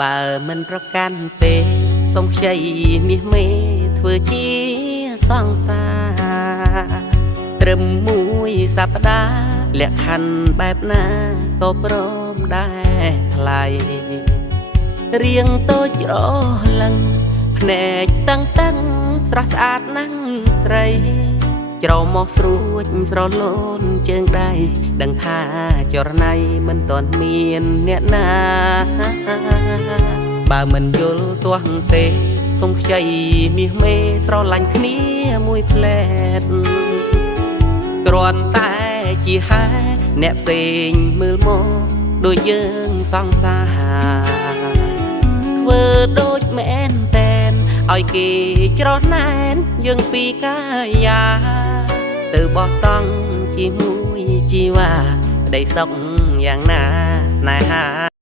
បើមិនប្រកាន់ទេសូមខ្ចីមាសមេធ្វើជាសង្សារត្រឹមមួយសប្តាហ៍លក្ខខណ្ឌបែបណាក៏ព្រមដែរថ្លៃរៀងតូចច្រឡឹងភ្នែកតឹងស្រស់ស្អាតណាស់ស្រីច្រមុះស្រួចស្រលូនជើងដៃដឹងថាចរណៃមិនទាន់មានអ្នកណាបើមិនយល់ទាស់ទេសូមខ្ចីមាសមេស្រឡាញ់គ្នាមួយផ្លែតគ្រាន់តែជាហេតុអ្នកផ្សេងមើលមកដូចយើងសង្សារធ្វើដូចមែនតែនឲ្យគេច្រណែនយើងពីកាយាទៅបោះតង់ជាមួយជីវ៉ាក្តីសុខយ៉ាងណាស្នេហា